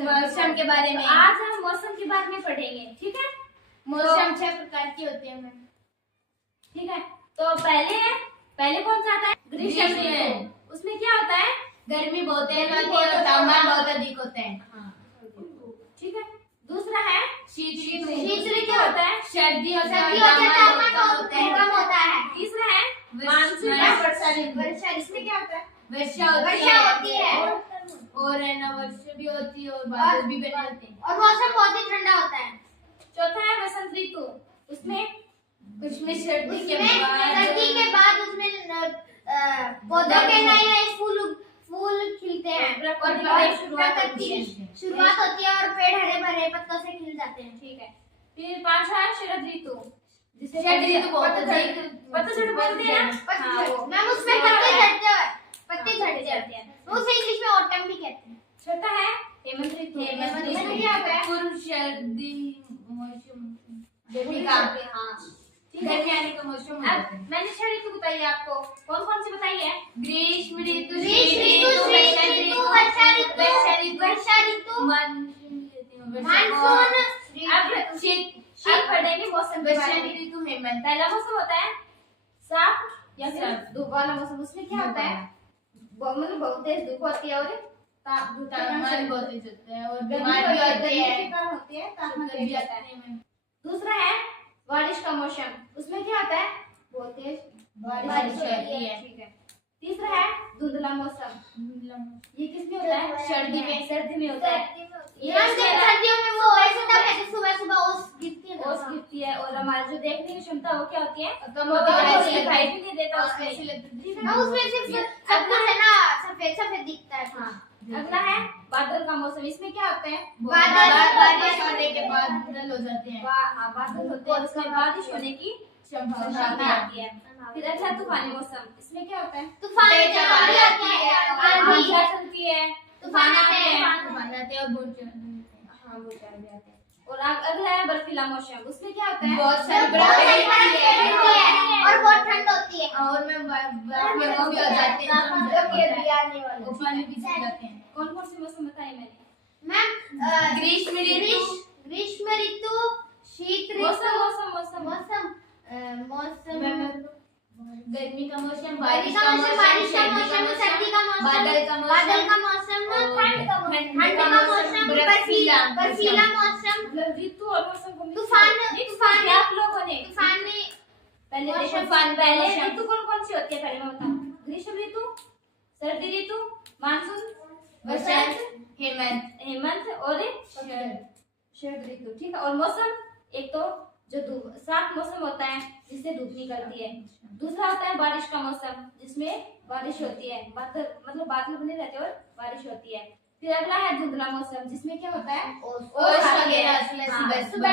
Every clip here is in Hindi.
मौसम के बारे में। आज हम मौसम के बारे में पढ़ेंगे, ठीक है। मौसम 6 प्रकार के होते हैं, ठीक है। तो पहले कौन सा आता है? ग्रीष्म ऋतु। उसमें क्या होता है? गर्मी बहुत है और तापमान बहुत अधिक होता है। ठीक है। दूसरा है शीत ऋतु। शीत ऋतु क्या होता है? सर्दी और तापमान कम होता है। तीसरा है मानसून या वर्षा ऋतु। वर्षा। इसमें क्या होता है? वर्षा होती है और है ना, वर्षा भी होती है और बादल भी बने होते हैं और मौसम बहुत ही ठंडा होता है। चौथा है वसंत ऋतु। उसमें सर्दी के बाद उसमें पौधों के नए फूल खिलते हैं और प्रकृति शुरुआत होती है और पेड़ हरे भरे पत्तों से खिल जाते हैं। ठीक है। फिर पांचवा है शरद ऋतु, जिसे शरद ऋतु पतझड़ बोलते हैं ना। मैम उसमें पत्ते झड़ जाते हैं, उसे इंग्लिश में ऑटम भी कहते हैं। छठा है हेमंत ऋतु। हेमंत ऋतु क्या होता है? पूर्व सर्दी मौसम, गर्मी का, गर्मी आने का मौसम होता है। अब मैंने 6 ऋतु बताई है आपको। कौन कौन सी बताई है? ग्रीष्म ऋतु, वर्षा ऋतु, मानसून। अब पढ़ेंगे मौसम के बारे में। ऋतु हेमंत। पहला मौसम होता है साफ या फिर धूप वाला मौसम। उसमें क्या होता है? मतलब बहुत तेज धूप होती है और तापमान बहुत तेज होता है और गर्मी बीमार भी होती है, तापमान होते बढ़ जाता है। दूसरा है बारिश का मौसम। उसमें क्या होता है? बहुत तेज बारिश होती है। ठीक है। तीसरा है धुंधला मौसम। ये किसमें होता है? सर्दी में होता है। ये सर्दियों में वो ऐसा तब है सुबह ओस गिरती है और हमारी जो देखने की क्षमता वो क्या होती है? कम होती है, ऐसे दिखाई भी नहीं देता ऐसे उसमें। लगता है। हाँ, उसमें सिर्फ सब कुछ है ना सफेद दिखता है। हाँ। अगला है बादल का मौसम। इसमें क्या होता है? बारिश होने के बाद बादल हो जाते हैं। हाँ, बादल होते हैं, उसमें बारिश होने की संभावना आती है। फिर अच्छा तूफानी मौसम। इसमें क्या होता है? तूफान तेज आंधी आती है, आंधी चलती है, तूफान आते हैं। और बहुत वो चल जाते हैं। और अगला है बर्फीला मौसम। उसमें क्या होता है? बहुत सारी बहुत सारी बर्फ गिरती है और बहुत ठंड होती है और में बर्फ में वो भी हो जाते हैं, वो पानी भी सूख जाते हैं। कौन कौन से मौसम बताए मैंने? मैम ग्रीष्म ऋतु, शीत ऋतु, मौसम गर्मी का मौसम, बारिश बारिश का का मौसम, सर्दी का मौसम, बादल का मौसम, ठंड का मौसम, बर्फीला मौसम, ऋतु और मौसम को तूफान आप लोगों ने तूफानी पहले मौसम, देखो, पहले ऋतु कौन कौन सी होती है? पहले मैं बताऊं। ग्रीष्म ऋतु, सर्दी ऋतु, मानसून, वसंत, हेमंत और शरद ऋतु। ठीक है। और मौसम एक तो जो साफ मौसम होता है जिससे धूप निकलती है। दूसरा होता है बारिश का मौसम, जिसमें बारिश होती है, बादल बने रहते हैं और बारिश होती है। फिर अगला है धुंधला मौसम, जिसमें क्या होता है? ओस वगैरह सुबह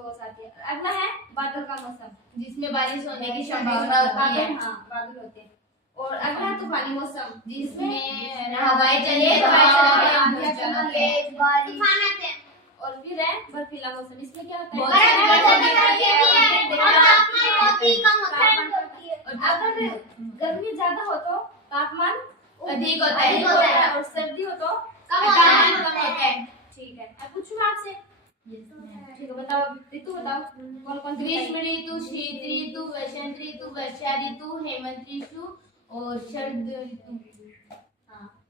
ओस आती है। अगला है बादल का मौसम, जिसमें बारिश होने की संभावना होती है। बादल होते हैं। और अगला है तूफानी मौसम, जिसमें हवाएं चलती हैं, तूफान आते हैं और फिर है बर्फीला मौसम। इसमें क्या होता है? अगर गर्मी ज्यादा हो तो तापमान अधिक होता है और सर्दी हो तो कम होता है। ठीक है। अब पूछूं मैं आपसे? ठीक है, बताओ ऋतु बताओ कौन कौन सी? ग्रीष्म ऋतु, शीत ऋतु, वसंत ऋतु, वर्षा ऋतु, हेमंत ऋतु और शरद ऋतु।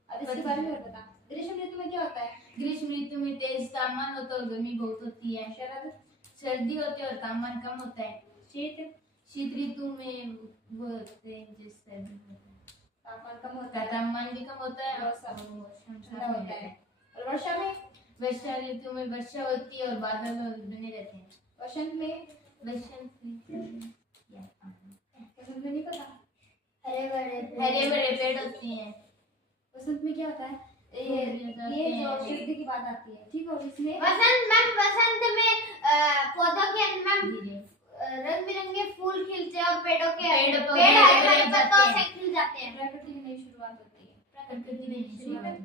अब इसके बारे में और बता। ग्रीष्म ऋतु में क्या होता है? ग्रीष्म ऋतु में तेज तापमान होता है और गर्मी बहुत होती है। सर्दी होती है और तापमान कम होता है। शीत ऋतु में वो होते हैं जिस सर्दी होता है, तापमान कम होता है, तापमान भी कम होता है और मौसम ठंडा होता है। और वर्षा ऋतु में वर्षा होती है और बादल बने रहते हैं। वसंत में नहीं पता। हरे बड़े पेड़ होते हैं। वसंत में क्या होता है? ये जो सर्दी की बात आती है, ठीक है। और इसमें वसंत में पौधों के रंग बिरंगे फूल खिलते हैं और पेड़ हरे भरे पत्तों से खिल जाते हैं। प्रकृति की नई शुरुआत होती है। प्रकृति की नई शुरुआत।